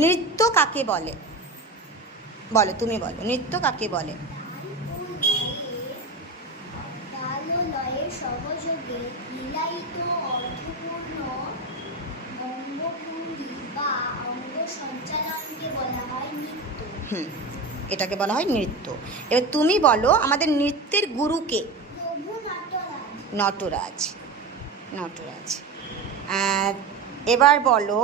নৃত্য কাকে বলে? বলো, তুমি বলো, নৃত্য কাকে বলে? হুম, এটাকে বলা হয় নৃত্য। এবার তুমি বলো, আমাদের নৃত্যের গুরুকে নটরাজ। নটরাজ। এবার বলো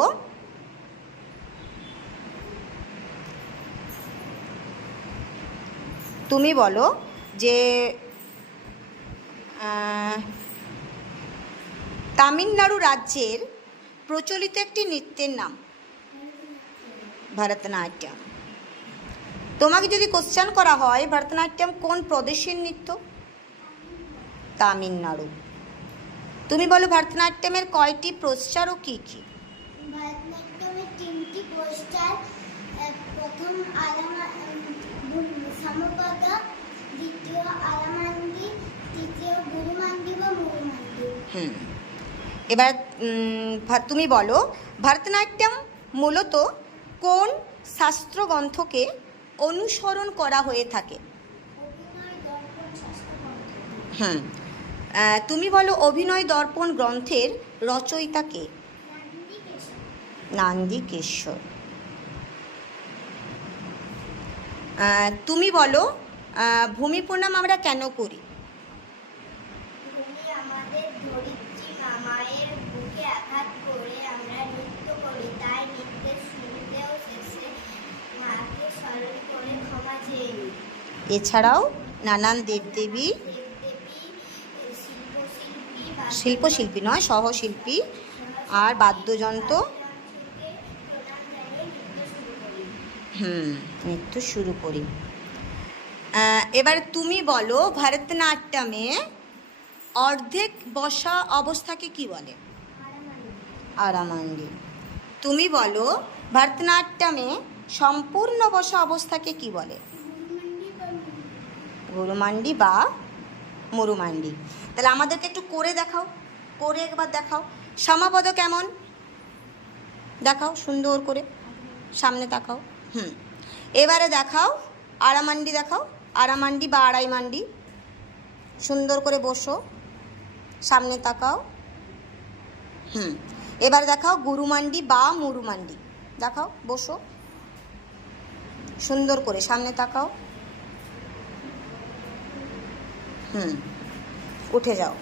তুমি বলো যে তামিলনাড়ু রাজ্যের প্রচলিত একটি নৃত্যের নাম ভরতনাট্যম। তোমাকে যদি কোশ্চেন করা হয়, ভরতনাট্যম কোন প্রদেশের নৃত্য? তামিলনাড়ু। তুমি বলো ভরতনাট্যমের কয়টি প্রচার ও কী কী? ভারতনাট্যমের তিনটি পোস্টার প্রথম হুম। এবার তুমি বলো ভরতনাট্যম মূলত কোন শাস্ত্রগ্রন্থকে অনুসরণ করা হয়ে থাকে? হুম। তুমি বলো অভিনয় দর্পণ গ্রন্থের রচয়িতাকে নান্দিকেশর নান্দিকেশ্বর। তুমি বলো আহ, ভূমি প্রণাম আমরা কেন করি ভূমি আমাদের ধরিত্রী মা মায়ের বুকে আঘাত করে আমরা নৃত্য করি তাই নৃত্যের শুরুতে ও শেষে মাকে স্মরণ করে ক্ষমা চেয়ে নিই এছাড়াও নানান দেবদেবী, শিল্পশিল্পী নয়, সহশিল্পী আর বাদ্যযন্ত্র। হুম নৃত্য শুরু করি। এবার তুমি বলো, ভরতনাট্যমে অর্ধেক বসা অবস্থাকে কি বলে? আরামান্ডি। তুমি বলো, ভরতনাট্যমে সম্পূর্ণ বসা অবস্থাকে কি বলে? গুরুমান্ডি বা মুরুমান্ডি। তাহলে আমাদেরকে একটু করে দেখাও, করে একবার দেখাও। সমাপদ কেমন? দেখাও, সুন্দর করে। সামনে দেখাও হুম। এবারে দেখাও আড়ামান্ডি দেখাও। আড়ামান্ডি বা আড়াই মান্ডি সুন্দর করে বসো। সামনে তাকাও। হুম। এবার দেখাও, গুরুমান্ডি বা মুরুমান্ডি। দেখাও, বসো। সুন্দর করে সামনে তাকাও। হুম উঠে যাও।